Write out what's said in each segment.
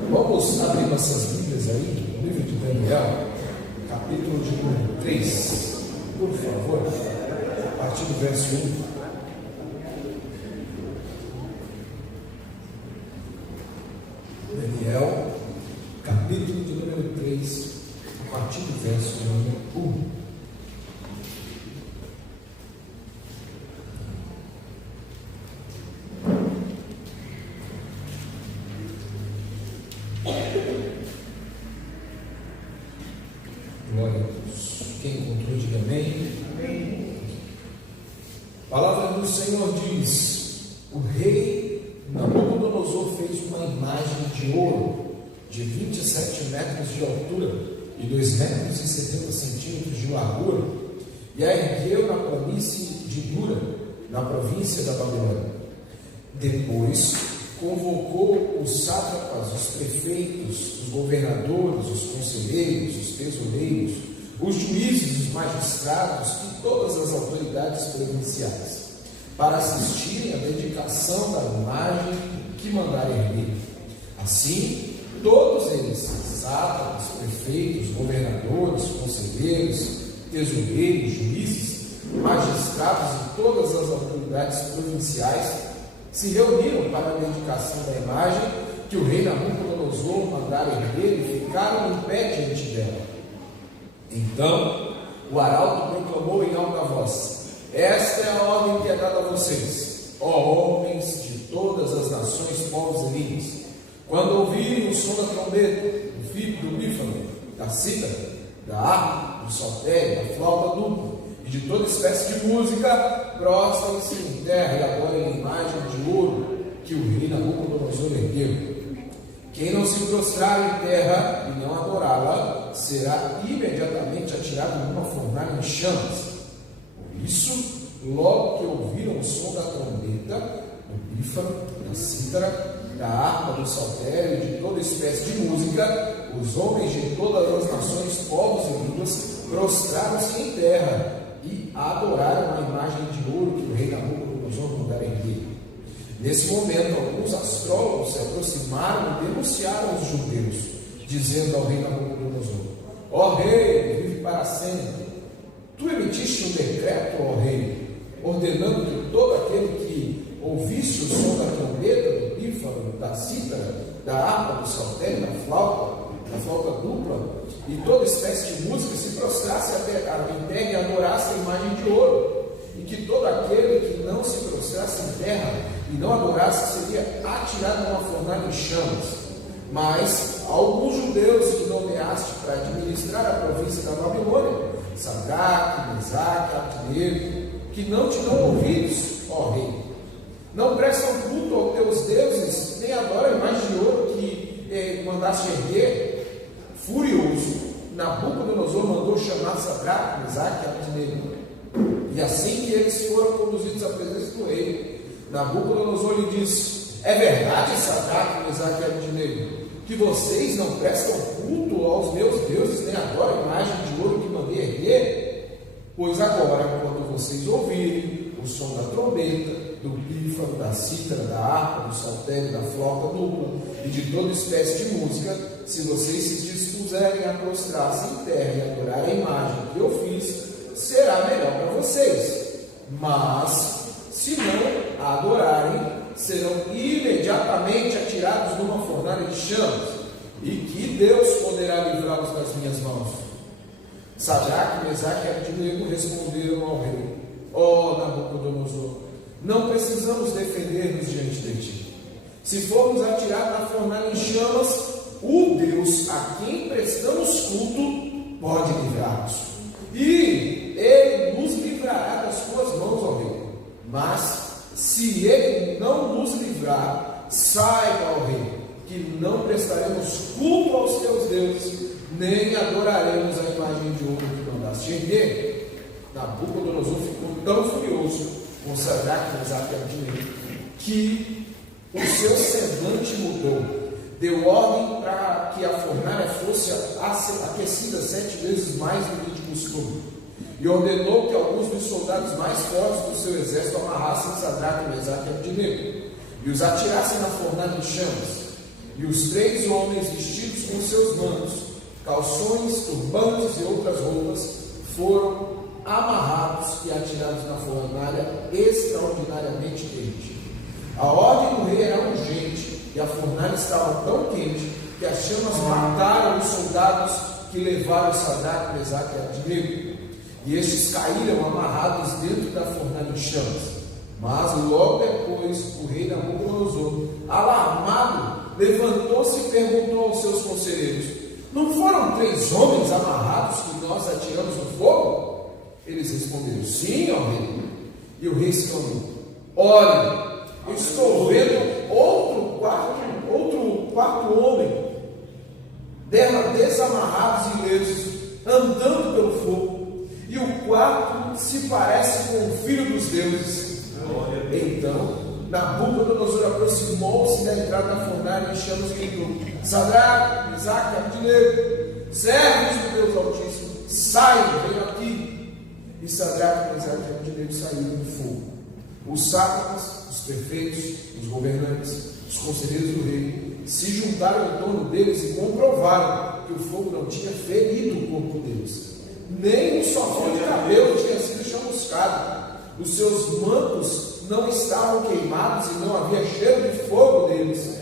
Vamos abrir nossas Bíblias aí, no livro de Daniel, capítulo de número 3, por favor, a partir do verso 1. Daniel, capítulo de número 3, a partir do verso de número 1. Glória a Deus. Quem encontrou, diga amém. Amém. A palavra do Senhor diz: o rei Nabucodonosor fez uma imagem de ouro de 27 metros de altura e 2 metros e 70 centímetros de largura, e a ergueu na planície de Dura, na província da Babilônia. Depois convocou os sátrapas, os prefeitos, os governadores, os conselheiros, os tesoureiros, os juízes, os magistrados e todas as autoridades provinciais para assistirem à dedicação da imagem que mandara erguer. Assim, todos eles, sátrapas, prefeitos, governadores, conselheiros, tesoureiros, juízes, magistrados e todas as autoridades provinciais se reuniram para a dedicação da imagem que o rei Nabucodonosor mandara erguer e ficaram em pé diante dela. Então o arauto proclamou em alta voz: esta é a ordem que é dada a vocês, ó homens de todas as nações, povos e línguas. Quando ouvirem o som da trombeta, do pífano, da cítara, da harpa, do saltério, da flauta dupla e de toda espécie de música, prostrem-se em terra e adorem a imagem de ouro que o rei Nabucodonosor ergueu. Quem não se prostrar em terra e não adorá-la, será imediatamente atirado numa fornalha em chamas. Por isso, logo que ouviram o som da trombeta, do pífano, da cítara, da harpa, do saltério e de toda espécie de música, os homens de todas as nações, povos e línguas prostraram-se em terra e adoraram a imagem de ouro que o rei Nabucodonosor mandara erguer. Nesse momento, alguns astrólogos se aproximaram e denunciaram os judeus, dizendo ao rei Nabucodonosor: ó rei, vive para sempre. Tu emitiste um decreto, ó rei, ordenando que todo aquele que ouvisse o som da trombeta, do pífano, da cítara, da harpa, do saltério, da flauta dupla e toda espécie de música se prostrasse em terra e adorasse a imagem de ouro, e que todo aquele que não se prostrasse em terra e não adorasse seria atirado numa fornalha em chamas. Mas alguns judeus que nomeaste para administrar a província da Babilônia, Sadraque, Mesaque, Abdenego, que não te dão ouvidos, ó rei, não prestam culto aos teus deuses, nem adoram a imagem de ouro que mandaste erguer. Furioso, Nabucodonosor mandou chamar Sadraque, Mesaque e Abdenego. E assim que eles foram conduzidos à presença do rei, Nabucodonosor lhe disse: é verdade, Sadraque, Mesaque e Abdenego, que vocês não prestam culto aos meus deuses, nem adoram a imagem de ouro que mandei erguer? Pois agora, quando vocês ouvirem o som da trombeta, do pífano, da cítara, da harpa, do saltério, da flauta dupla e de toda espécie de música, se vocês se dispuserem a prostrar-se em terra e adorar a imagem que eu fiz, será melhor para vocês. Mas, se não a adorarem, serão imediatamente atirados numa fornalha de chamas. E que Deus poderá livrá-los das minhas mãos? Sadraque, Mesaque e Abdenego responderam ao rei: ó Nabucodonosor, não precisamos defender-nos diante de ti. Se formos atirados na fornalha em chamas, o Deus a quem prestamos culto pode livrar-nos, e Ele nos livrará das suas mãos, ó rei. Mas, se Ele não nos livrar, saiba, ó rei, que não prestaremos culto aos teus deuses, nem adoraremos a imagem de ouro que mandaste erguer. Nabucodonosor ficou tão furioso com Sadraque, Mesaque e Abdenego que o seu semblante mudou. Deu ordem para que a fornalha fosse aquecida 7 vezes mais do que de costume, e ordenou que alguns dos soldados mais fortes do seu exército amarrassem Sadraque, Mesaque e Abdenego e os atirassem na fornalha em chamas. E os 3 homens, vestidos com seus mantos, calções, turbantes e outras roupas, foram amarrados e atirados na fornalha extraordinariamente quente. A ordem do rei era urgente, e a fornalha estava tão quente que as chamas mataram os soldados que levaram Sadraque, Mesaque e Abdenego. E estes caíram amarrados dentro da fornalha em chamas. Mas logo depois o rei Nabucodonosor, alarmado, levantou-se e perguntou aos seus conselheiros: não foram 3 homens amarrados que nós atiramos no fogo? Eles responderam: sim, ó rei. E o rei exclamou: olhe, eu estou vendo outro quarto homem, desamarrados e ilesos, andando pelo fogo, e o quarto se parece com o filho dos deuses. Então Nabucodonosor aproximou-se da entrada da fornalha em chamas e gritou: Sadraque, Mesaque e Abdenego, servos do Deus Altíssimo, saiam, venham aqui. E Sadraque, Mesaque e Abdenego saíram do fogo. Os sátrapas, os prefeitos, os governantes, os conselheiros do rei se juntaram em torno deles e comprovaram que o fogo não tinha ferido o corpo deles, nem um só fio de cabelo tinha sido chamuscado. Os seus mantos não estavam queimados e não havia cheiro de fogo neles.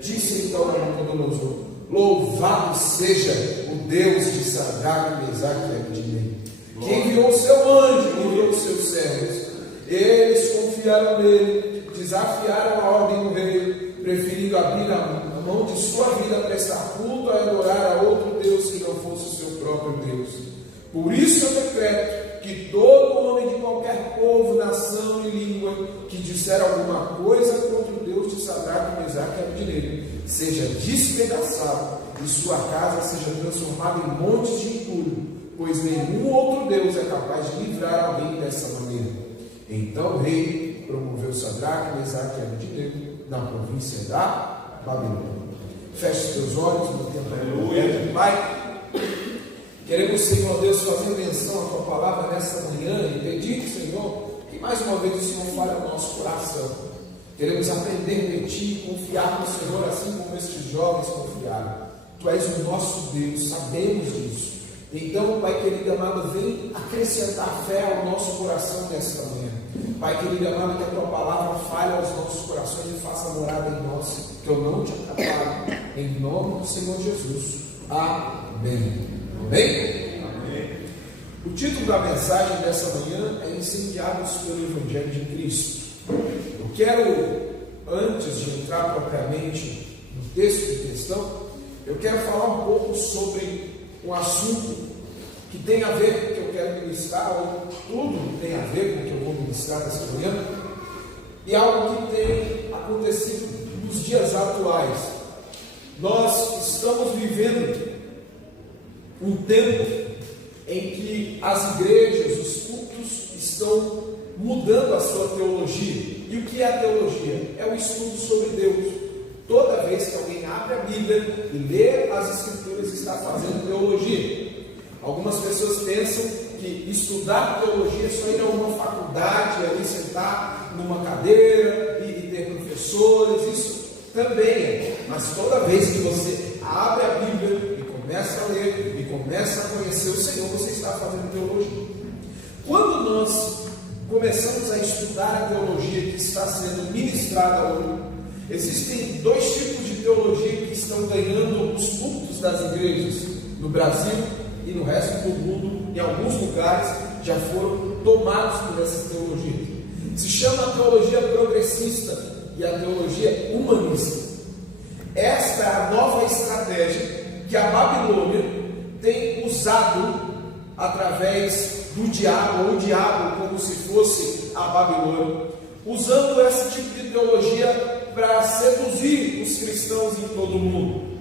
Disse então Nabucodonosor: louvado seja o Deus de Sadraque, Mesaque e Abdenego, que enviou o seu anjo e enviou os seus servos. Eles confiaram nele, desafiaram a ordem do rei, preferindo abrir a mão de sua vida a prestar culto a adorar a outro Deus que não fosse o seu próprio Deus. Por isso eu decreto que todo homem de qualquer povo, nação e língua que disser alguma coisa contra o Deus de Sadraque, Mesaque e Abdenego seja despedaçado e sua casa seja transformada em montes de entulho, pois nenhum outro Deus é capaz de livrar alguém dessa maneira. Então o rei promoveu Sadraque, Mesaque e Abdenego na província da Babilônia. Feche seus olhos, aleluia. Pai, queremos, Senhor Deus, fazer menção à Tua palavra nesta manhã e pedir, Senhor, que mais uma vez o Senhor fale ao nosso coração. Queremos aprender de Ti e confiar no Senhor, assim como estes jovens confiaram. Tu és o nosso Deus, sabemos disso. Então, Pai querido amado, vem acrescentar fé ao nosso coração nesta manhã. Pai querido amado, que a Tua palavra fale aos nossos corações e faça morada em nós, que eu não te atrapalhe. Em nome do Senhor Jesus. Amém. Amém? Amém. O título da mensagem dessa manhã é Incendiados pelo Evangelho de Cristo. Eu quero, antes de entrar propriamente no texto em questão, eu quero falar um pouco sobre um assunto que tem a ver com o que eu quero ministrar, ou tudo tem a ver com o que eu vou ministrar nessa manhã, e algo que tem acontecido nos dias atuais. Nós estamos vivendo um tempo em que as igrejas, os cultos estão mudando a sua teologia. E o que é a teologia? É o estudo sobre Deus. Toda vez que alguém abre a Bíblia e lê as Escrituras, está fazendo teologia. Algumas pessoas pensam que estudar teologia é só ir a uma faculdade, ali sentar numa cadeira e ter professores. Isso também é. Mas toda vez que você abre a Bíblia e começa a ler e começa a conhecer o Senhor, você está fazendo teologia. Quando nós começamos a estudar a teologia que está sendo ministrada hoje, existem 2 tipos de teologia que estão ganhando os cultos das igrejas no Brasil e no resto do mundo. Em alguns lugares já foram tomados por essa teologia. Se chama a teologia progressista e a teologia humanista. Esta é a nova estratégia que a Babilônia tem usado através do diabo, ou o diabo como se fosse a Babilônia, usando esse tipo de teologia para seduzir os cristãos em todo o mundo.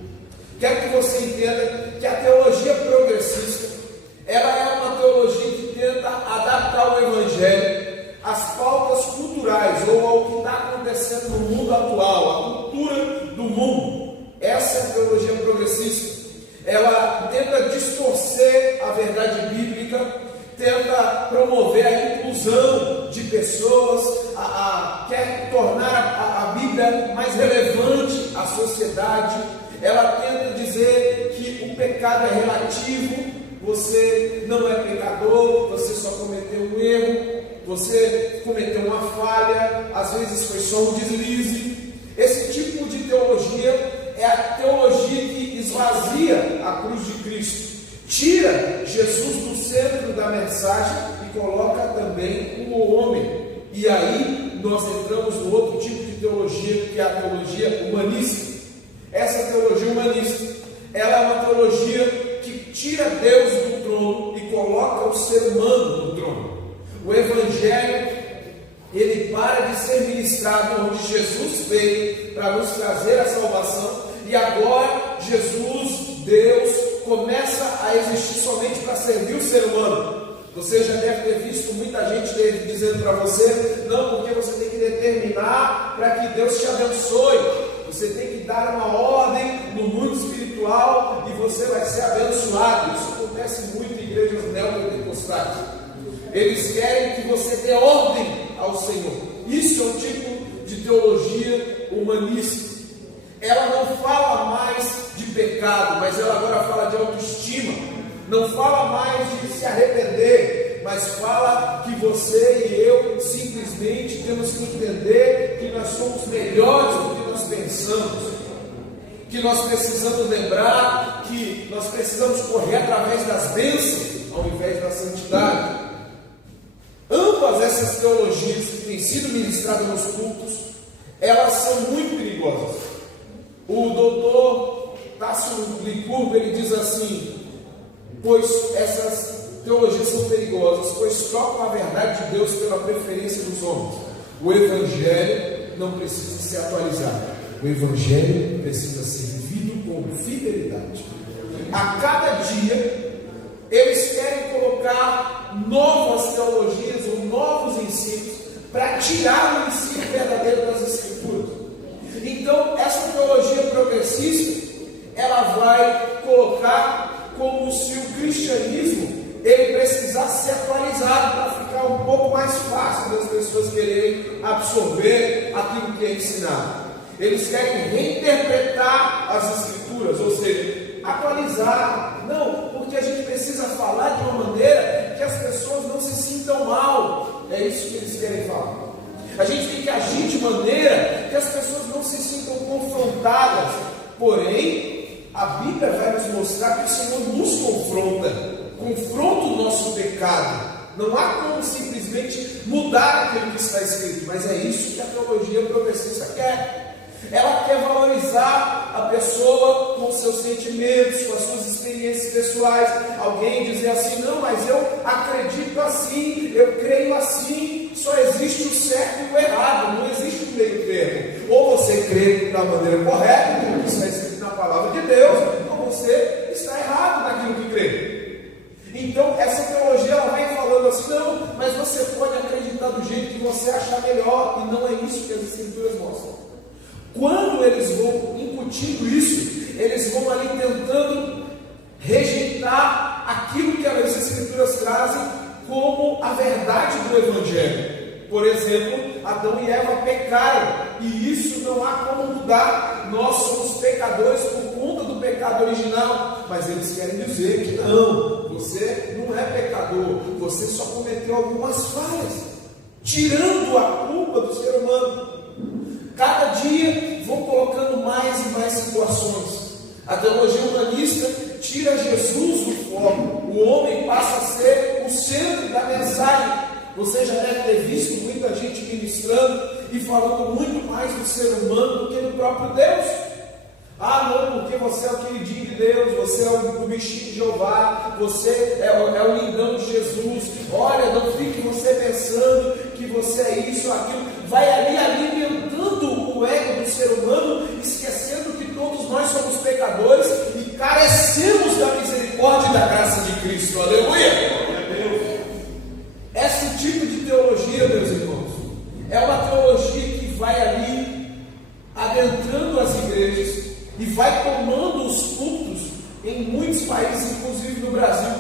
Quero que você entenda que a teologia progressista, ela é uma teologia que tenta adaptar o Evangelho às pautas culturais, ou ao que está acontecendo no mundo atual, a cultura do mundo. Essa é a teologia progressista. Ela tenta distorcer a verdade bíblica, tenta promover a inclusão de pessoas, quer tornar a Bíblia mais relevante à a sociedade, ela tenta dizer que o pecado é relativo, você não é pecador, você só cometeu um erro, você cometeu uma falha, às vezes foi só um deslize. Esse tipo de teologia é a teologia que esvazia a cruz de Cristo, tira Jesus do centro da mensagem e coloca também o homem. E aí nós entramos no outro tipo de teologia, que é a teologia humanista. Essa teologia humanista, ela é uma teologia que tira Deus do trono e coloca o ser humano no trono. O Evangelho, ele para de ser ministrado onde Jesus veio para nos trazer a salvação, e agora Jesus, Deus, começa a existir somente para servir o ser humano. Você já deve ter visto muita gente dizendo para você: não, porque você tem que determinar para que Deus te abençoe, você tem que dar uma ordem no mundo espiritual e você vai ser abençoado. Isso acontece muito em igrejas neopentecostais. Eles querem que você dê ordem ao Senhor. Isso é um tipo de teologia humanista. Ela não fala mais de pecado, mas ela agora fala de autoestima. Não fala mais de se arrepender, mas fala que você e eu simplesmente temos que entender que nós somos melhores do que nós pensamos, que nós precisamos lembrar que nós precisamos correr através das bênçãos ao invés da santidade. Ambas essas teologias que têm sido ministradas nos cultos, elas são muito perigosas. O doutor Tássio Licurgo, ele diz assim: pois essas teologias são perigosas, pois trocam a verdade de Deus pela preferência dos homens. O Evangelho não precisa ser atualizado, o Evangelho precisa ser vivido com fidelidade. A cada dia eles querem colocar novas teologias ou novos ensinos para tirar o ensino verdadeiro das Escrituras. Então essa teologia progressista, ela vai colocar como se o cristianismo ele precisasse ser atualizado para ficar um pouco mais fácil das pessoas quererem absorver aquilo que é ensinado. Eles querem reinterpretar as Escrituras, ou seja, atualizar. Não, porque a gente precisa falar de uma maneira que as pessoas não se sintam mal. É isso que eles querem falar. A gente tem que agir de maneira que as pessoas não se sintam confrontadas. Porém, a Bíblia vai nos mostrar que o Senhor nos confronta o nosso pecado. Não há como simplesmente mudar aquilo que está escrito, mas é isso que a teologia progressista quer. Ela quer valorizar a pessoa com seus sentimentos, com as suas experiências pessoais. Alguém dizer assim: não, mas eu acredito assim, eu creio assim. Só existe o certo e o errado, não existe o meio termo. Ou você crê da maneira correta, naquilo que está escrito na palavra de Deus, ou você está errado naquilo que crê. Então essa teologia ela vem falando assim: não, mas você pode acreditar do jeito que você achar melhor. E não é isso que as Escrituras mostram. Quando eles vão incutindo isso, eles vão ali tentando rejeitar aquilo que as Escrituras trazem como a verdade do Evangelho. Por exemplo, Adão e Eva pecaram, e isso não há como mudar. Nós somos pecadores por conta do pecado original, mas eles querem dizer que não, você não é pecador, você só cometeu algumas falhas, tirando a culpa do ser humano. Cada dia vão colocando mais e mais situações. A teologia humanista tira Jesus do foco, o homem passa a ser o centro da mensagem. Você já deve ter visto muita gente ministrando e falando muito mais do ser humano do que do próprio Deus. Ah, não, porque você é o queridinho de Deus, você é o bichinho de Jeová, você é o lindão de Jesus. Olha, não fique você pensando que você é isso ou aquilo. Vai ali alimentando o ego do ser humano, esquecendo que todos nós somos pecadores e carecemos da misericórdia e da graça de Cristo. Aleluia! Esse tipo de teologia, meus irmãos, é uma teologia que vai ali adentrando as igrejas e vai tomando os cultos em muitos países, inclusive no Brasil.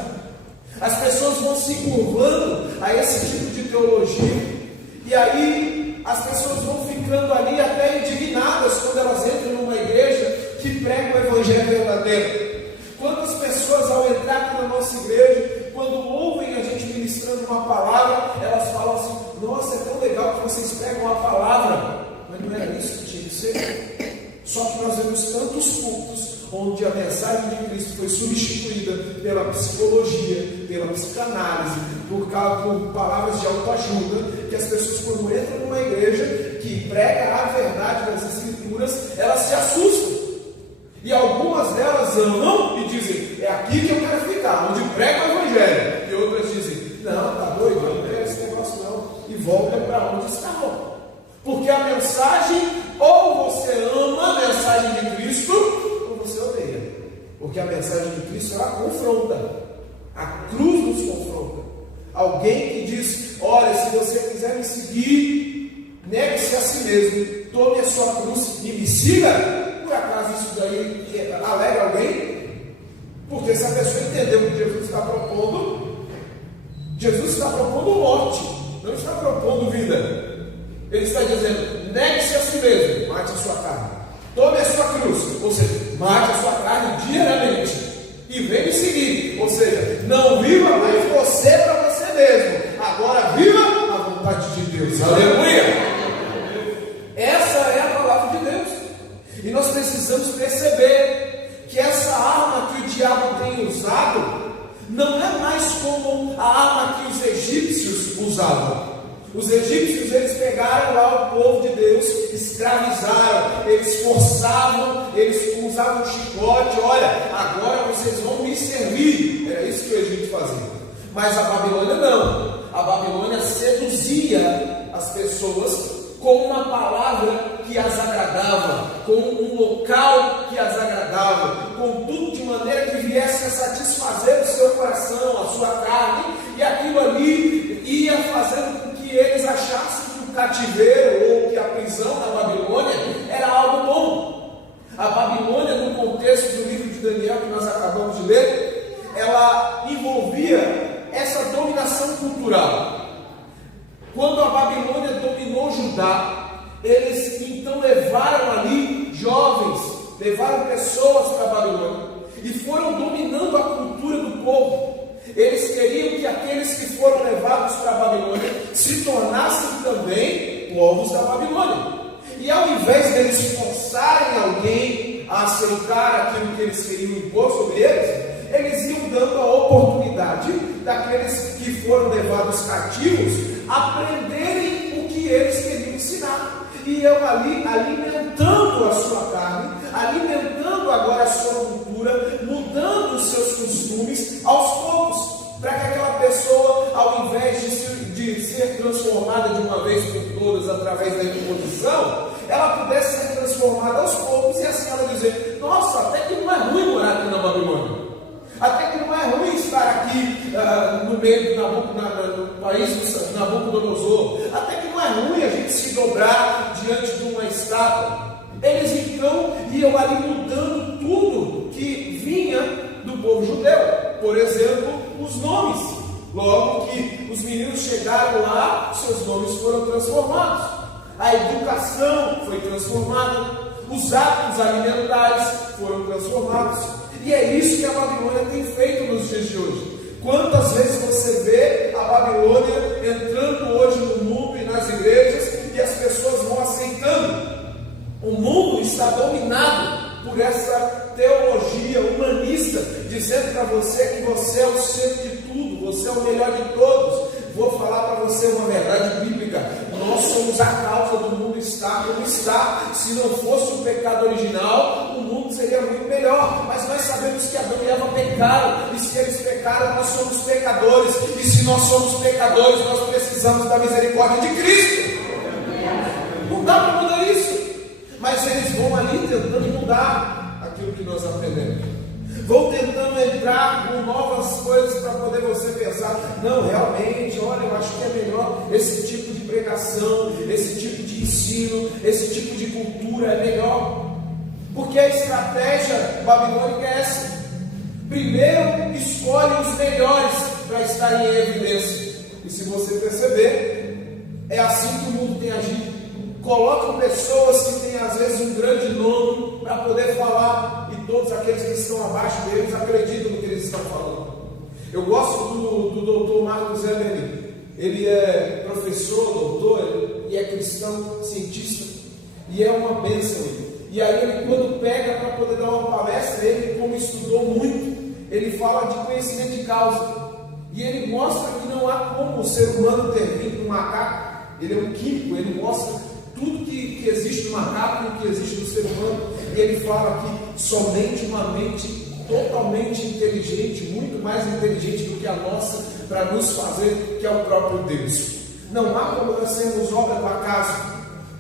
As pessoas vão se curvando a esse tipo de teologia, e aí as pessoas vão ficando ali até indignadas quando elas entram numa igreja Só que nós vemos tantos cultos onde a mensagem de Cristo foi substituída pela psicologia, pela psicanálise, por palavras de autoajuda, que as pessoas, quando entram numa igreja que prega a verdade das Escrituras, elas se assustam. E algumas delas amam e dizem, é aqui que eu quero ficar, onde prega o Evangelho. E outras dizem, não, tá doido, não quero esse negócio não. E voltam para onde estavam. Porque a mensagem, ou você ama a mensagem de Cristo, ou você odeia. Porque a mensagem de Cristo, ela confronta. A cruz nos confronta. Alguém que diz, olha, se você quiser me seguir, negue-se a si mesmo, tome a sua cruz e me siga. Por acaso isso daí alegra alguém? Porque se a pessoa entendeu o que Jesus está propondo, Jesus está propondo morte, não está propondo vida. Ele está dizendo, negue-se a si mesmo, mate a sua carne, tome a sua cruz, ou seja, mate a sua carne diariamente e vem me seguir, ou seja, não viva mais você para você mesmo, agora viva a vontade de Deus. Aleluia! Essa é a palavra de Deus. E nós precisamos perceber que essa arma que o diabo tem usado não é mais como a arma que os egípcios usavam. Os egípcios, eles pegaram lá o povo de Deus, escravizaram, eles forçavam, eles usavam chicote, olha, agora vocês vão me servir. Era isso que o Egito fazia. Mas a Babilônia não. A Babilônia seduzia as pessoas com uma palavra que as agradava, com um local que as agradava, com tudo de maneira que viesse a satisfazer o seu coração, a sua carne, e aquilo ali ia fazendo com que eles achassem que o cativeiro ou que a prisão na Babilônia era algo bom. A Babilônia, no contexto do livro de Daniel que nós acabamos de ler, ela envolvia essa dominação cultural. Quando a Babilônia dominou Judá, eles então levaram ali jovens, levaram pessoas para a Babilônia e foram dominando a cultura do povo. Eles queriam que aqueles que foram levados para a Babilônia se tornassem também povos da Babilônia. E ao invés deles forçarem alguém a aceitar aquilo que eles queriam impor sobre eles iam dando a oportunidade daqueles que foram levados cativos aprenderem o que eles queriam ensinar. E iam ali alimentando a sua carne, alimentando agora a sua cultura, mudando os seus costumes aos poucos, para que aquela pessoa, ao invés de ser transformada de uma vez por todas através da imposição, ela pudesse ser transformada aos poucos e assim ela dizer, nossa, até que não é ruim morar aqui na Babilônia. Até que não é ruim estar aqui no meio no país do Nabucodonosor. Até que não é ruim a gente se dobrar diante de uma estátua. Eles então iam ali mudando tudo que vinha do povo judeu. Por exemplo, os nomes. Logo que os meninos chegaram lá, seus nomes foram transformados. A educação foi transformada. Os hábitos alimentares foram transformados. E é isso que a Babilônia tem feito nos dias de hoje. Quantas vezes você vê a Babilônia entrando hoje no mundo e nas igrejas e as pessoas vão aceitando? O mundo está dominado por essa teologia humanista, dizendo para você que você é o centro de tudo, você é o melhor de todos. Vou falar para você uma verdade bíblica. Nós somos a causa do mundo estar como está. Se não fosse o pecado original, o mundo seria muito melhor. Mas nós sabemos que Adão e Eva pecaram. E se eles pecaram, nós somos pecadores. E se nós somos pecadores, nós precisamos da misericórdia de Cristo. Não dá para mudar isso. Mas eles vão ali tentando mudar aquilo que nós aprendemos. Vão tentando entrar com novas coisas para poder você pensar, não, realmente, olha, eu acho que é melhor esse tipo de pregação, esse tipo de ensino, esse tipo de cultura é melhor. Porque a estratégia babilônica é essa. Primeiro, escolhe os melhores para estarem em evidência. E se você perceber, é assim que o mundo tem agido. Colocam pessoas que têm às vezes um grande nome para poder falar, e todos aqueles que estão abaixo deles acreditam no que eles estão falando. Eu gosto do doutor Marcos Eberlin. Ele é professor, doutor, e é cristão, cientista, e é uma bênção. E aí ele, quando pega para poder dar uma palestra, ele, como estudou muito, ele fala de conhecimento de causa. E ele mostra que não há como o ser humano ter vindo do macaco. Ele é um químico, ele mostra tudo que existe no macaco e o que existe no ser humano. E ele fala que somente uma mente totalmente inteligente, muito mais inteligente do que a nossa, para nos fazer, que é o próprio Deus. Não há como nós sermos obra do acaso.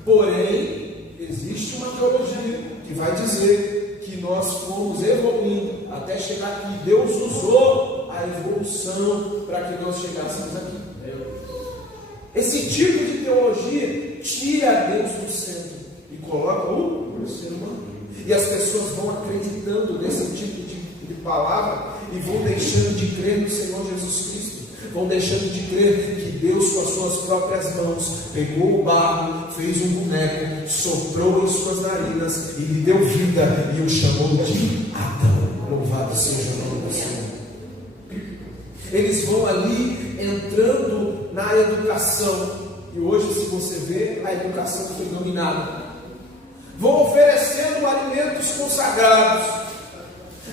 Porém, existe uma teologia que vai dizer que nós fomos evoluindo até chegar aqui. Deus usou a evolução para que nós chegássemos aqui. Esse tipo de teologia tira Deus do centro e coloca o ser humano. E as pessoas vão acreditando nesse tipo de palavra e vão deixando de crer no Senhor Jesus Cristo. Vão deixando de crer que Deus, com as suas próprias mãos, pegou o barro, fez um boneco, soprou em suas narinas e lhe deu vida e o chamou de Adão. Louvado seja o nome do Senhor. Eles vão ali entrando na educação. E hoje, se você vê, a educação foi dominada. Vão oferecendo alimentos consagrados.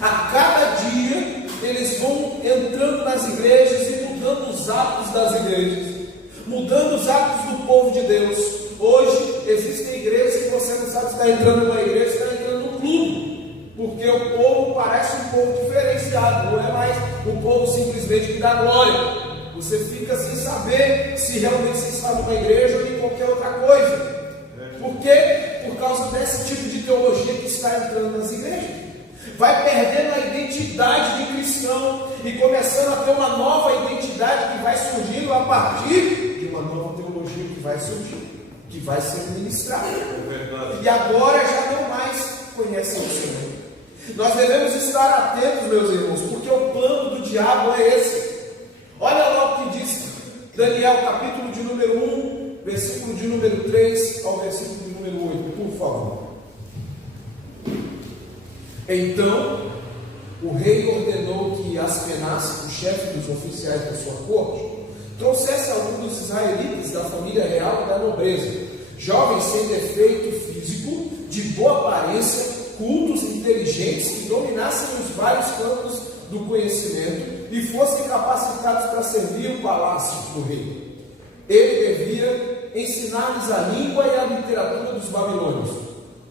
A cada dia, eles vão entrando nas igrejas e mudando os hábitos das igrejas, mudando os hábitos do povo de Deus. Hoje, existem igrejas que você não sabe se está entrando numa igreja, se está entrando num clube, porque o povo parece um povo diferenciado, não é mais o povo simplesmente que dá glória. Você fica sem saber se realmente você está numa igreja ou em qualquer outra coisa. Por quê? Por causa desse tipo de teologia que está entrando nas igrejas. Vai perdendo a identidade de cristão e começando a ter uma nova identidade que vai surgindo a partir de uma nova teologia que vai surgir, que vai ser ministrada. E agora já não mais conhecem o Senhor. Nós devemos estar atentos, meus irmãos, porque o plano do diabo é esse. Olha lá o que diz Daniel, capítulo de número 1, versículo de número 3 ao versículo de número 8, por favor. Então, o rei ordenou que Aspenaz, o chefe dos oficiais da sua corte, trouxesse algum dos israelitas da família real e da nobreza, jovens sem defeito físico, de boa aparência, cultos, inteligentes, que dominassem os vários campos do conhecimento e fossem capacitados para servir o palácio do rei. Ele devia ensinar-lhes a língua e a literatura dos babilônios.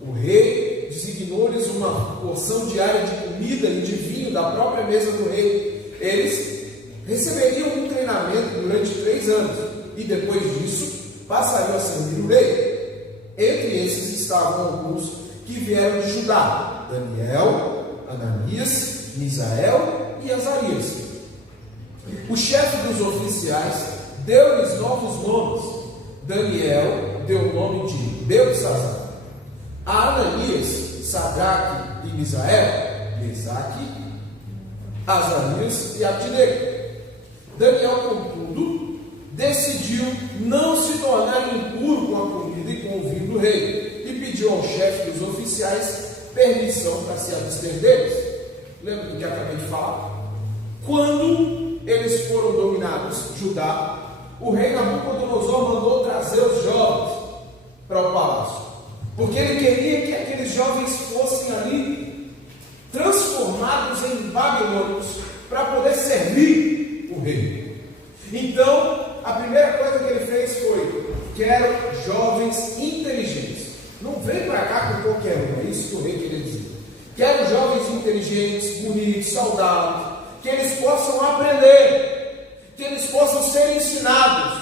O rei designou-lhes uma porção diária de comida e de vinho da própria mesa do rei. Eles receberiam um treinamento durante 3 anos e depois disso passariam a servir o rei. Entre esses estavam alguns que vieram de Judá: Daniel, Ananias, Misael e Azarias. O chefe dos oficiais deu-lhes novos nomes. Daniel deu o nome de Beltesazar. A Ananias, Sadraque e Misael, Mesaque, Azarias e Abdinego. Daniel, contudo, decidiu não se tornar impuro com a comida e com o vinho do rei, e pediu ao chefe dos oficiais permissão para se abster deles. Lembra do que acabei de falar? Quando eles foram dominados, Judá, o rei Nabucodonosor mandou trazer os jovens para o palácio, porque ele queria que aqueles jovens fossem ali transformados em babilônios para poder servir o rei. Então, a primeira coisa que ele fez foi: quero jovens inteligentes. Não vem para cá com qualquer um, é isso que o rei queria dizer. Quero jovens inteligentes, bonitos, saudáveis, que eles possam aprender, que eles possam ser ensinados,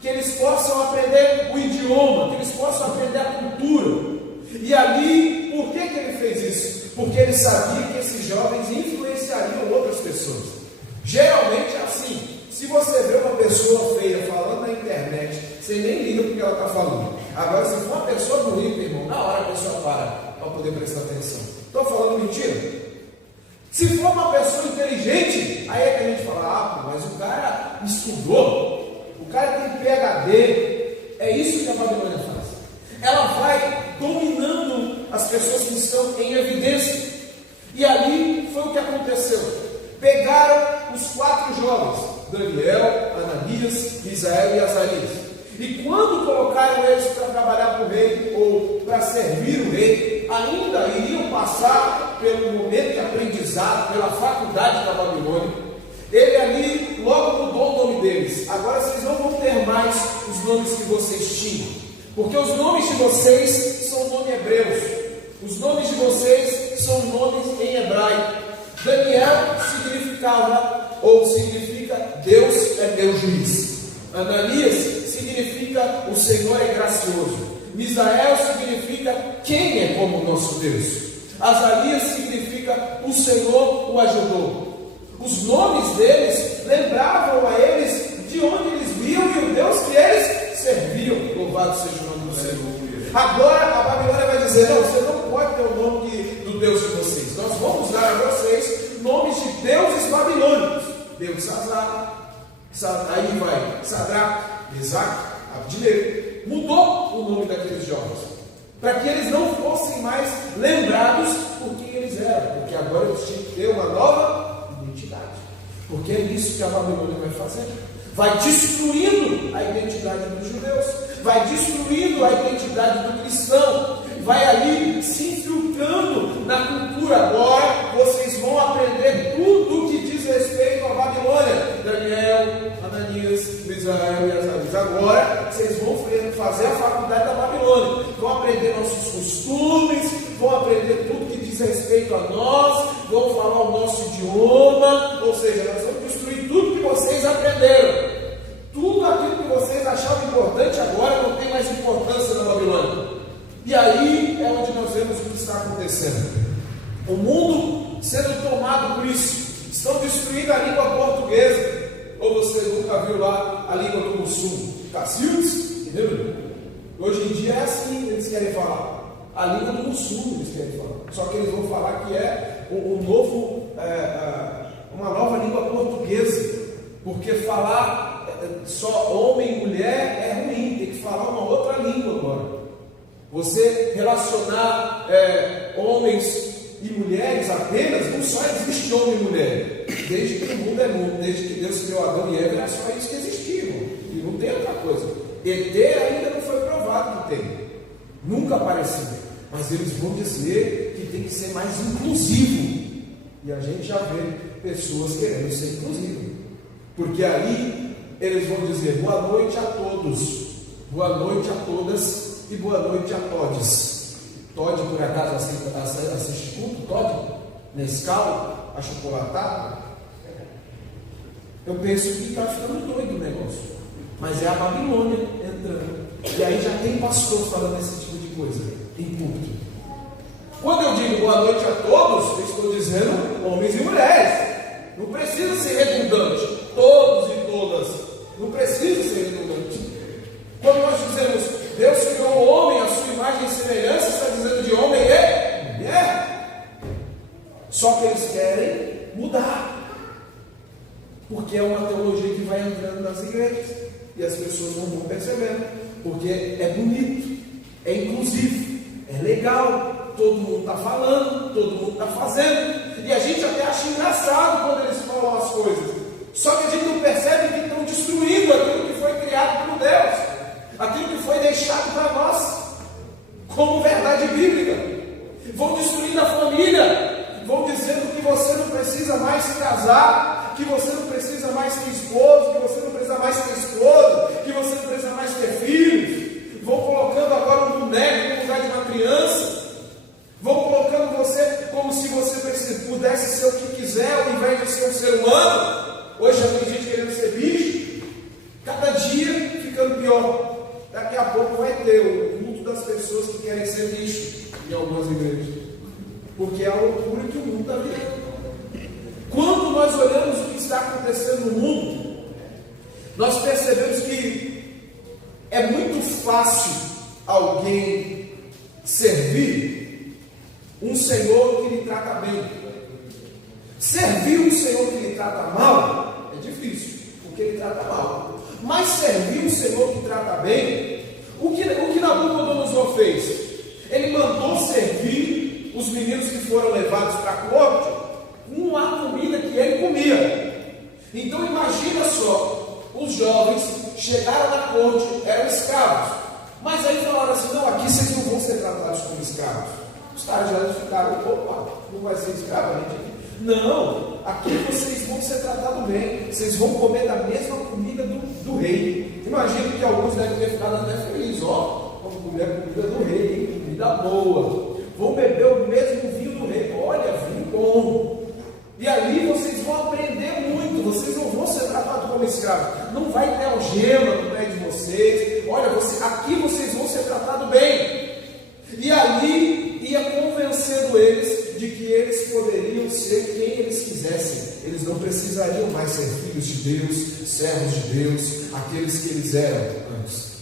que eles possam aprender o idioma, que eles possam aprender a cultura. E ali, por que ele fez isso? Porque ele sabia que esses jovens influenciariam outras pessoas. Geralmente é assim: se você vê uma pessoa feia falando na internet, você nem liga porque ela está falando. Agora, se for uma pessoa bonita, irmão, na hora a pessoa para poder prestar atenção. Estou falando mentira? Se for uma pessoa inteligente, aí é que a gente fala: mas o cara estudou, o cara tem PhD. É isso que a Babilônia faz. Ela vai dominando as pessoas que estão em evidência. E ali foi o que aconteceu. Pegaram os 4 jovens, Daniel, Ananias, Misael e Azarias, e quando colocaram eles para trabalhar para o rei, ou para servir o rei, ainda iriam passar pelo momento de aprendizado, pela faculdade da Babilônia, ele ali logo mudou o nome deles. Agora vocês não vão ter mais os nomes que vocês tinham, porque os nomes de vocês são nomes hebreus, os nomes de vocês são nomes em hebraico. Daniel significa Deus é meu juiz. Ananias significa o Senhor é gracioso. Misael significa quem é como o nosso Deus. Azarias significa o Senhor o ajudou. Os nomes deles lembravam a eles de onde eles viam e o Deus que eles serviam. Louvado seja o nome do Senhor. Agora a Babilônia vai dizer: não, você não pode ter o nome do Deus de vocês. Nós vamos dar a vocês nomes de deuses babilônicos. Deus Sazar, aí vai Sadraque, Mesaque, Abdinego. Mudou o nome daqueles jovens, para que eles não fossem mais lembrados por quem eles eram, porque agora eles tinham que ter uma nova identidade. Porque é isso que a Babilônia vai fazer. Vai destruindo a identidade dos judeus, vai destruindo a identidade do cristão, vai ali se infiltrando na cultura. Agora vocês vão aprender tudo o que diz respeito à Babilônia. Daniel, Ananias, Misael e Azarias. Agora vocês vão fazer a faculdade da Babilônia, vão aprender nossos costumes, vão aprender tudo que diz respeito a nós, vão falar o nosso idioma, ou seja, nós vamos destruir tudo que vocês aprenderam. Tudo aquilo que vocês achavam importante agora não tem mais importância na Babilônia. E aí é onde nós vemos o que está acontecendo. O mundo sendo tomado por isso. Estão destruindo a língua portuguesa. Ou você nunca viu lá a língua do Mussum? Cacildes? Entendeu? Hoje em dia é assim que eles querem falar. A língua do Mussum eles querem falar. Só que eles vão falar que é uma nova língua portuguesa. Porque falar só homem e mulher é ruim. Tem que falar uma outra língua agora. Você relacionar homens e mulheres apenas, não só existe homem e mulher. Desde que o mundo é mundo, desde que Deus criou Adão e Eva, era só isso que existia. E não tem outra coisa. ET ainda não foi provado que tem. Nunca apareceu. Mas eles vão dizer que tem que ser mais inclusivo. E a gente já vê pessoas querendo ser inclusivas. Porque aí eles vão dizer boa noite a todos, boa noite a todas e boa noite a todes. Todd, por acaso, assiste culto? Todd? Nescau? Achocolatado? Eu penso que está ficando doido o negócio. Mas é a Babilônia entrando. E aí já tem pastor falando esse tipo de coisa em culto. Quando eu digo boa noite a todos, eu estou dizendo homens e mulheres. Não precisa ser redundante. Todos e todas. Não precisa ser redundante. Quando nós dizemos Deus criou o homem à sua imagem e semelhança, está dizendo de homem e mulher. Só que eles querem mudar. Porque é uma teologia que vai entrando nas igrejas. E as pessoas não vão percebendo. Porque é bonito, é inclusivo, é legal. Todo mundo está falando, todo mundo está fazendo. E a gente até acha engraçado quando eles falam as coisas. Só que a gente não percebe que estão destruindo aquilo que foi criado por Deus. Aquilo que foi deixado para nós como verdade bíblica. Vão destruindo a família, vão dizendo que você não precisa mais se casar, que você não precisa mais ter esposo, que você não precisa mais ter esposa, que você não precisa mais ter filhos. Vão colocando agora um boneco no lugar de uma criança. Vão colocando você como se você pudesse ser o que quiser ao invés de ser um ser humano. Hoje já tem gente querendo ser bicho. Cada dia ficando pior. Daqui a pouco vai ter o culto das pessoas que querem ser bicho em algumas igrejas. Porque é a loucura que o mundo está vivendo. Quando nós olhamos o que está acontecendo no mundo, nós percebemos que é muito fácil alguém servir um Senhor que lhe trata bem. Servir um Senhor que lhe trata mal é difícil, porque ele trata mal. Mas servir um Senhor que trata bem, o que Nabucodonosor fez? Ele mandou servir os meninos que foram levados para a corte com a comida que ele comia. Então imagina só, os jovens chegaram na corte, eram escravos, mas aí falaram assim: não, aqui vocês não vão ser tratados como escravos, Os caras já ficaram, opa, não vai ser escravo, gente? Não, aqui vocês vão ser tratados bem, vocês vão comer da mesma comida do rei. Imagino que alguns devem ter ficado até felizes, ó, vamos comer a comida do rei, hein? Comida boa. Vão beber o mesmo vinho do rei, olha, vinho bom. E ali vocês vão aprender muito, vocês não vão ser tratados como escravos, não vai ter algema no pé de vocês, olha, aqui vocês vão ser tratados bem. E ali ia convencendo eles de que eles poderiam ser quem eles quisessem, eles não precisariam mais ser filhos de Deus, servos de Deus, aqueles que eles eram antes.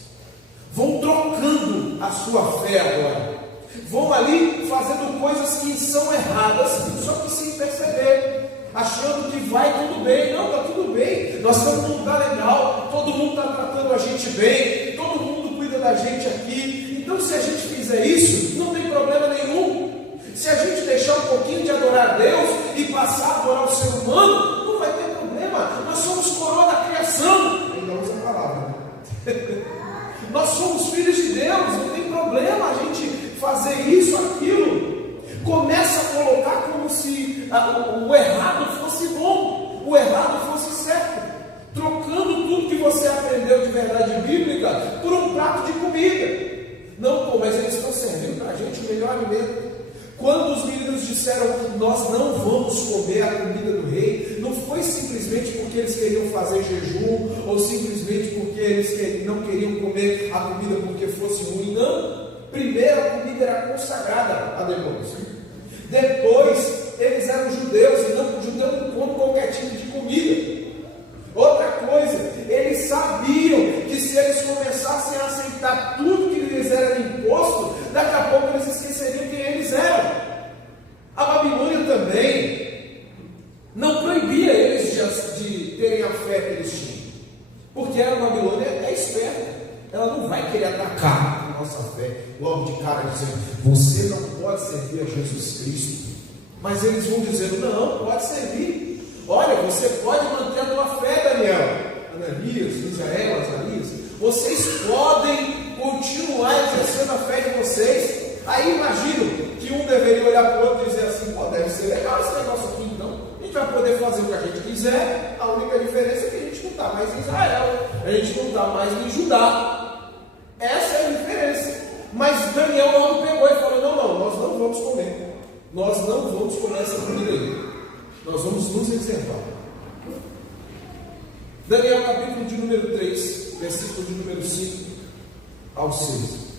Vão trocando a sua fé agora, vão ali fazendo coisas que são erradas, só que sem perceber, achando que vai tudo bem. Não, está tudo bem, nós estamos num lugar legal, todo mundo está tratando a gente bem, todo mundo cuida da gente aqui. Então, se a gente fizer isso, não tem problema nenhum. Se a gente deixar um pouquinho de adorar a Deus e passar a adorar o ser humano, não vai ter problema. Nós somos coroa da criação. Ainda usa a palavra, né? Nós somos filhos de Deus, não tem problema a gente fazer isso, aquilo. Começa a colocar como se o errado fosse bom, o errado fosse certo, trocando tudo que você aprendeu de verdade bíblica por um prato de comida. Não, mas eles estão servindo para a gente o melhor alimento. Quando os meninos disseram, nós não vamos comer a comida do rei, não foi simplesmente porque eles queriam fazer jejum, ou simplesmente porque eles não queriam comer a comida porque fosse ruim, não. Primeiro, a comida era consagrada a demônios. Depois, eles eram judeus, e o judeu não come qualquer tipo de comida. Outra coisa, eles sabiam que se eles começassem a aceitar tudo que lhes era imposto, daqui a pouco eles esqueceriam quem eles eram. A Babilônia também não proibia eles de terem a fé que eles tinham, porque a Babilônia é esperta, ela não vai querer atacar a nossa fé logo de cara, dizendo, você não pode servir a Jesus Cristo. Mas eles vão dizendo, não, pode servir. Olha, você pode manter a tua fé, Daniel, Ananias, Misael, Azarias. Vocês podem continuar exercendo a fé de vocês. Aí imagino que um deveria olhar para o outro e dizer assim, pô, deve ser legal esse negócio aqui, então. A gente vai poder fazer o que a gente quiser. A única diferença é que a gente não está mais em Israel, a gente não está mais em Judá. Essa é a diferença. Mas Daniel logo pegou e falou, não, nós não vamos comer. Nós não vamos comer essa comida aí. Nós vamos nos reservar. Daniel capítulo de número 3, versículo de número 5 ao 6.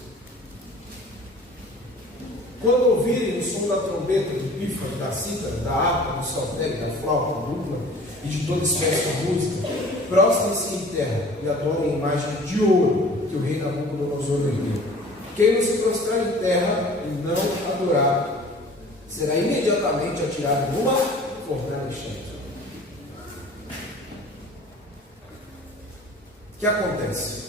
Quando ouvirem o som da trombeta, do pífano, da cítara, da harpa, do saltério, da flauta, da dupla e de toda espécie de música, prostrem-se em terra e adorem a imagem de ouro que o rei Nabucodonosor ergueu. Quem não se prostrar em terra e não adorar, será imediatamente atirado numa fornalha enchente. O que acontece?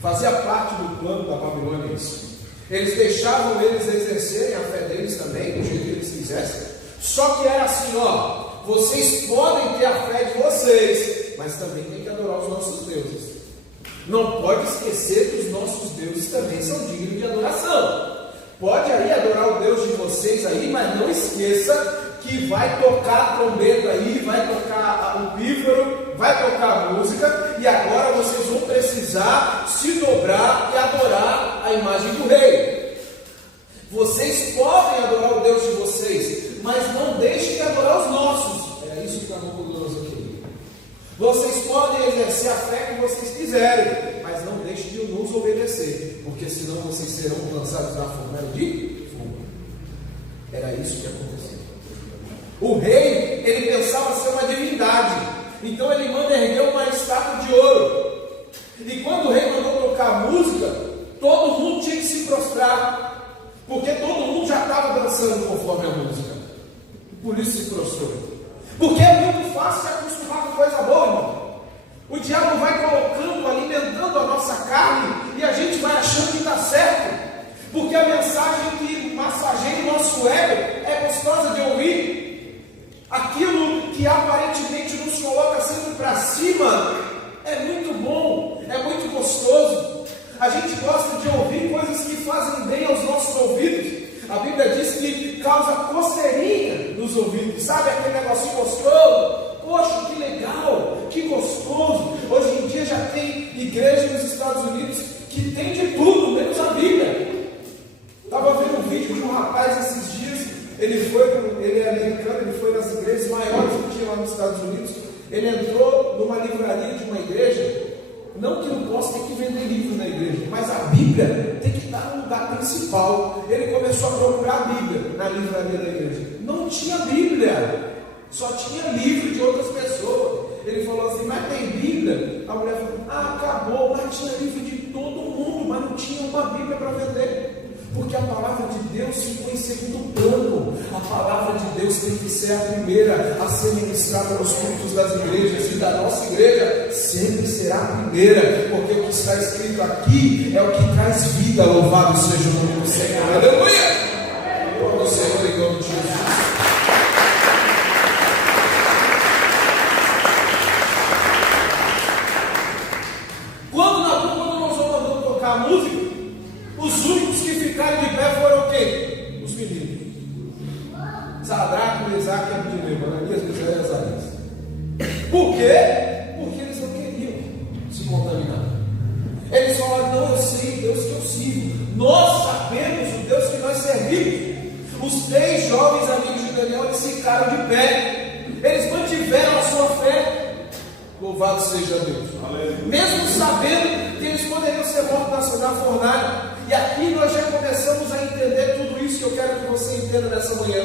Fazia parte do plano da Babilônia isso. Eles deixavam eles exercerem a fé deles também, do jeito que eles quisessem. Só que era assim, ó, vocês podem ter a fé de vocês, mas também tem que adorar os nossos deuses. Não pode esquecer que os nossos deuses também são dignos de adoração. Pode aí adorar o Deus de vocês aí, mas não esqueça que vai tocar a trombeta aí, vai tocar o pífaro, vai tocar a música, e agora vocês vão precisar se dobrar e adorar a imagem do rei. Vocês podem adorar o Deus de vocês, mas não deixem de adorar os nossos. É isso que Nabucodonosor queria. Vocês podem exercer a fé que vocês quiserem, mas não deixem de nos obedecer, porque senão vocês serão lançados na fornalha de fogo. Era isso que aconteceu. O rei, ele pensava ser uma divindade, então ele manda erguer uma estátua de ouro. E quando o rei mandou tocar a música, todo mundo tinha que se prostrar, porque todo mundo já estava dançando conforme a música. Por isso se prostrou. Porque é muito fácil se acostumar com coisa boa, irmão. O diabo vai colocando, alimentando a nossa carne, e a gente vai achando que está certo, porque a mensagem que massageia o nosso ego é gostosa de ouvir. Aquilo que aparentemente nos coloca sempre para cima é muito bom, é muito gostoso. A gente gosta de ouvir coisas que fazem bem aos nossos ouvidos. A Bíblia diz que causa coceirinha nos ouvidos, sabe aquele negocinho gostoso? Poxa, que legal, que gostoso. Hoje em dia já tem igreja nos Estados Unidos que tem de tudo, menos a Bíblia. Estava vendo um vídeo de um rapaz esses dias, ele é americano, ele foi nas igrejas maiores que tinha lá nos Estados Unidos. Ele entrou numa livraria de uma igreja, não que não possa ter que vender livros na igreja, mas a Bíblia tem que estar no lugar principal. Ele começou a procurar a Bíblia na livraria da igreja, não tinha Bíblia, só tinha livro de outras pessoas. Ele falou assim, mas tem Bíblia? A mulher falou, acabou, mas tinha livro de todo mundo, mas não tinha uma Bíblia para vender. Porque a palavra de Deus ficou em segundo plano. A palavra de Deus tem que ser a primeira a ser ministrada nos cultos das igrejas, e da nossa igreja sempre será a primeira, porque o que está escrito aqui é o que traz vida. Louvado seja o nome do Senhor. Aleluia! Glória ao Senhor em nome de Jesus. Quando Nabucodonosor mandou tocar a música, os únicos que ficaram de pé foram quem? Os meninos. Sadraque, Mesaque e Abednego, Ananias, Misael e Azarias. Por quê? Porque eles não queriam se contaminar. Eles falaram, não, eu sei o Deus que eu sirvo. Nós sabemos o Deus que nós servimos. Os 3 jovens amigos de Daniel, eles ficaram de pé. Eles mantiveram a sua fé. Louvado seja Deus. Aleluia. Mesmo sabendo que eles poderiam ser mortos na fornalha. E aqui nós já começamos a entender tudo isso que eu quero que você entenda nessa manhã.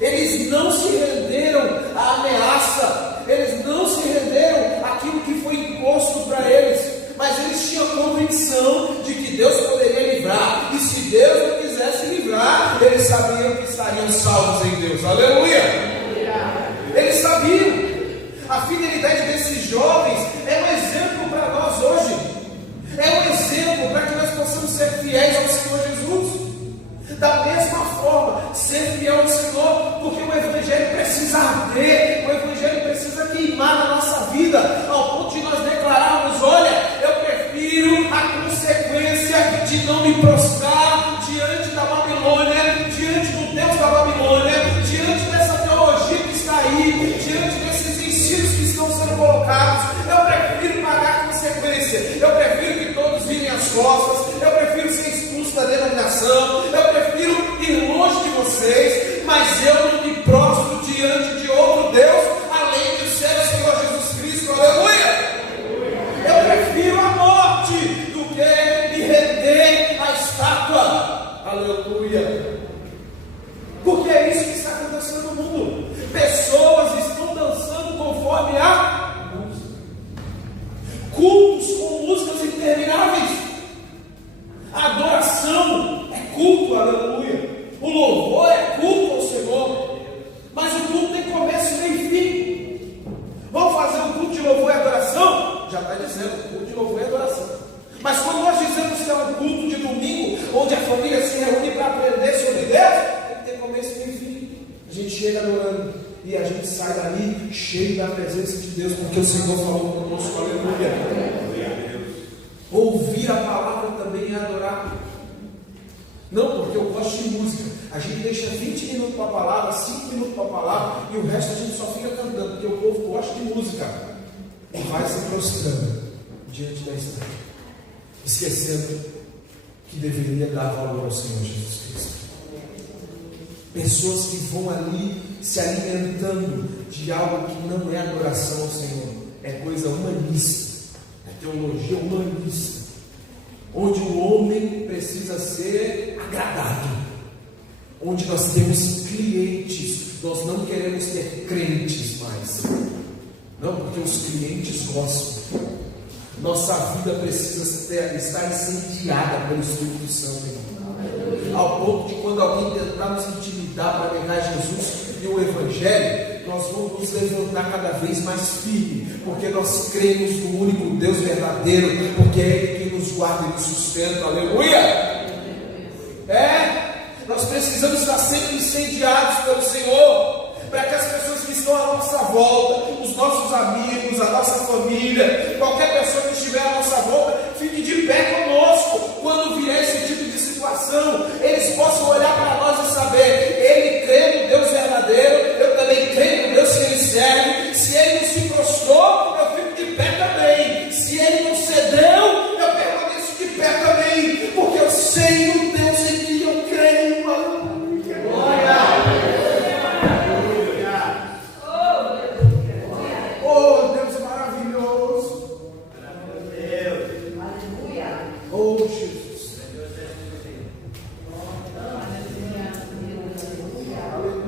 Eles não se renderam à ameaça, eles não se renderam àquilo que foi imposto para eles, mas eles tinham convicção de que Deus poderia livrar, e se Deus não quisesse livrar, eles sabiam que estariam salvos em Deus. Aleluia! Eles sabiam. A fidelidade desses jovens é um exemplo para nós hoje. É um exemplo para que nós possamos ser fiéis ao Senhor Jesus. Da mesma forma, ser fiel ao Senhor, porque o Evangelho precisa arder, o Evangelho precisa queimar na nossa vida, ao ponto de nós declararmos, olha, eu prefiro a consequência de não me prostrar diante da Babilônia, diante do Deus da Babilônia, diante dessa teologia que está aí, diante desses ensinos que estão sendo colocados. Eu prefiro pagar a consequência, eu prefiro que todos virem as costas, eu prefiro ser expulso da denominação, eu prefiro ir longe de vocês, mas eu não me prostro diante de outro Deus, além de ser o Senhor Jesus Cristo. Aleluia! Eu prefiro a morte do que me render à estátua. Aleluia! Porque é isso que está acontecendo no mundo. Pessoas estão dançando conforme a música. Cultos com músicas intermináveis. A adoração é culto, aleluia. O louvor é culto ao Senhor. Mas o culto tem começo, meio e fim. Vamos fazer um culto de louvor e adoração? Já está dizendo, culto de louvor e adoração. Mas quando nós dizemos que é um culto de domingo, onde a família se reúne para aprender sobre Deus, tem que ter começo, meio e fim. A gente chega adorando e a gente sai dali cheio da presença de Deus, porque o Senhor falou conosco. Aleluia. Ouvir a palavra também é adorar. Não porque eu gosto de música. A gente deixa 20 minutos para a palavra, 5 minutos para a palavra, e o resto a gente só fica cantando, porque o povo gosta de música. E vai se prostrando diante da estátua, esquecendo que deveria dar valor ao Senhor Jesus Cristo. Pessoas que vão ali se alimentando de algo que não é adoração ao Senhor, é coisa humanista. Teologia humanista, onde o homem precisa ser agradado, onde nós temos clientes, nós não queremos ter crentes mais, não, porque os clientes gostam. Nossa vida precisa estar incendiada pelo Espírito Santo, ao ponto de quando alguém tentar nos intimidar para negar Jesus e o Evangelho, nós vamos nos levantar cada vez mais firme, porque nós cremos no único Deus verdadeiro, porque é Ele quem nos guarda e nos sustenta. Aleluia! Nós precisamos estar sempre incendiados pelo Senhor, para que as pessoas que estão à nossa volta, os nossos amigos, a nossa família, qualquer pessoa que estiver à nossa volta, fique de pé conosco quando vier esse tipo de situação, eles possam olhar para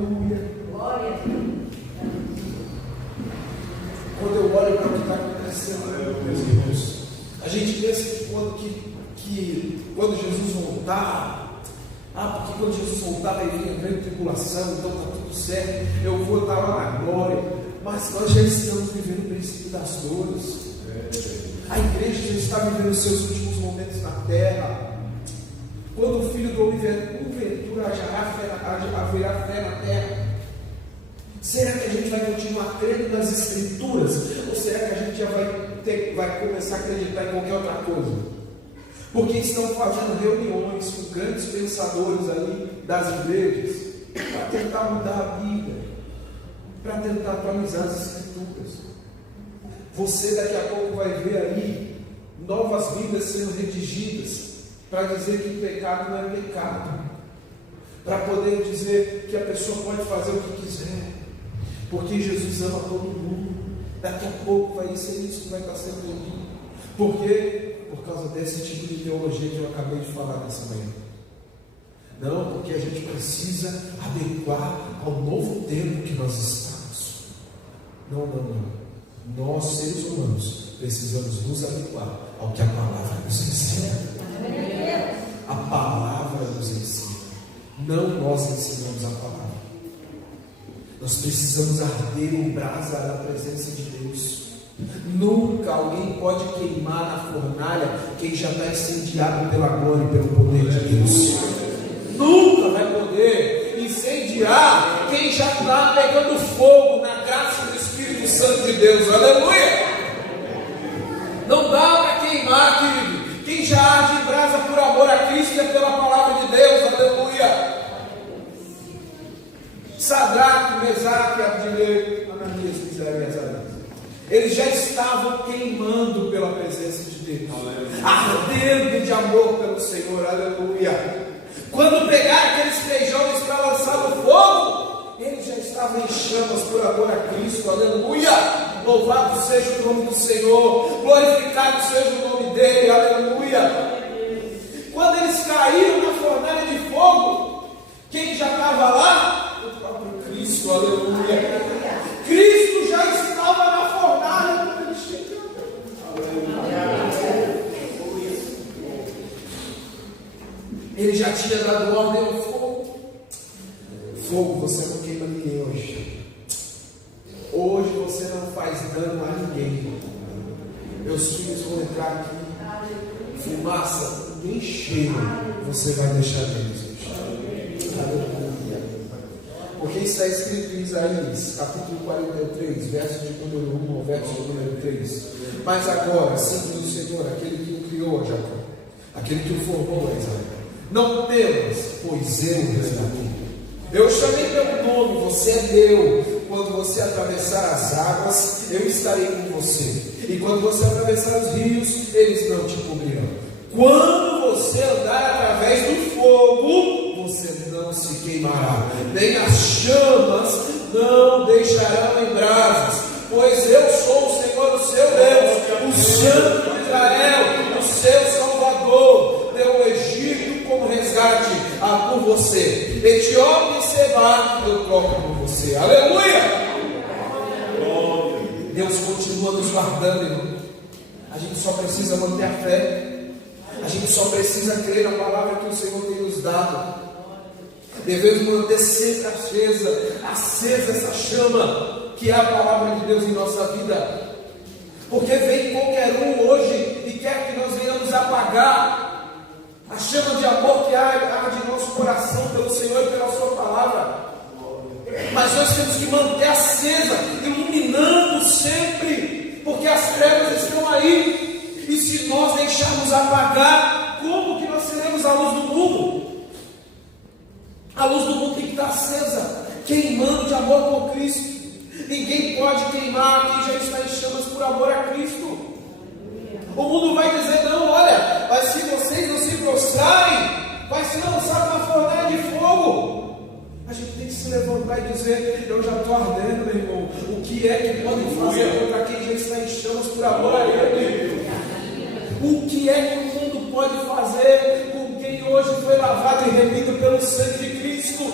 Aleluia. Quando eu olho para o que está acontecendo, meus irmãos, a gente pensa que quando Jesus voltar, porque quando Jesus voltar vai vir a grande tribulação, então está tudo certo, eu vou estar lá na glória. Mas nós já estamos vivendo o princípio das dores. A igreja já está vivendo os seus últimos momentos na terra. Quando o Filho do Homem vier, porventura haverá fé na terra. Será que a gente vai continuar crendo nas Escrituras? Ou será que a gente já vai começar a acreditar em qualquer outra coisa? Porque estão fazendo reuniões com grandes pensadores ali das igrejas para tentar mudar a Bíblia, para tentar atualizar as Escrituras. Você daqui a pouco vai ver aí novas Bíblias sendo redigidas para dizer que o pecado não é pecado, para poder dizer que a pessoa pode fazer o que quiser, porque Jesus ama todo mundo. Daqui a pouco vai ser isso que vai estar sendo ouvido. Por quê? Por causa desse tipo de teologia que eu acabei de falar nessa manhã. Não, porque a gente precisa adequar ao novo tempo que nós estamos. Não. Nós, seres humanos, precisamos nos adequar ao que a palavra nos ensina. A palavra nos ensina. Não nós ensinamos a palavra. Nós precisamos arder em brasa da presença de Deus. Nunca alguém pode queimar na fornalha quem já está incendiado pela glória e pelo poder de Deus. Nunca vai poder incendiar quem já está pegando fogo na graça do Espírito Santo de Deus. Aleluia! Não dá para queimar, querido, quem já arde em brasa por amor a Cristo e pela palavra de Deus. Aleluia! Sadraque, Mesaque, Abdinego, Ananias, Misael e Azarias, eles já estavam queimando pela presença de Deus, ardendo de amor pelo Senhor. Aleluia! Quando pegaram aqueles 3 jovens para lançar no fogo, eles já estavam em chamas por amor a Cristo. Aleluia! Louvado seja o nome do Senhor, glorificado seja o nome dele. Aleluia! Quando eles caíram na fornalha de fogo, quem já estava lá? O próprio Cristo. Aleluia! Cristo já estava na fornalha quando eles chegaram. Aleluia! Ele já tinha dado ordem ao fogo. Fogo, você não queima ninguém hoje. Hoje você não faz dano a ninguém. Meus filhos vão entrar aqui. Fumaça, nem cheiro você vai deixar deles hoje. Aleluia. Porque está escrito em Isaías, capítulo 43, verso de número 1 ao verso de número 3. Mas agora, assim diz o Senhor, aquele que o criou, Jacó, aquele que o formou, Israel. Não temas, pois eu resgatei. Eu chamei pelo nome, você é meu. Quando você atravessar as águas, eu estarei com você. E quando você atravessar os rios, eles não te cobrirão. Quando você andar através do fogo, você não se queimará, nem as chamas não deixarão em brasas. Pois eu sou o Senhor, o seu Deus, o Santo de Israel, o seu Salvador. Deu o Egito como resgate por você. Etiópia e Seba eu troco por você. Aleluia! Deus continua nos guardando, irmão. A gente só precisa manter a fé. A gente só precisa crer na palavra que o Senhor tem nos dado. Devemos manter sempre acesa essa chama que é a palavra de Deus em nossa vida. Porque vem qualquer um hoje e quer que nós venhamos apagar a chama de amor que arde em nosso coração pelo Senhor e pela sua palavra. Mas nós temos que manter acesa, iluminando sempre, porque as trevas estão aí. E se nós deixarmos apagar, como que nós seremos a luz do mundo? A luz do mundo tem que estar acesa, queimando de amor por Cristo. Ninguém pode queimar quem já está em chamas por amor a Cristo. O mundo vai dizer: não, olha, mas se vocês não se prostrarem, vai ser lançado na fornalha de fogo. A gente tem que se levantar e dizer: eu já estou ardendo, meu irmão. O que é que podem fazer contra quem já está em chamas por amor a Ele? O que é que o mundo pode fazer com quem hoje foi lavado e remido pelo sangue de Cristo?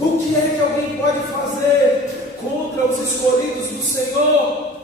O contra os escolhidos do Senhor.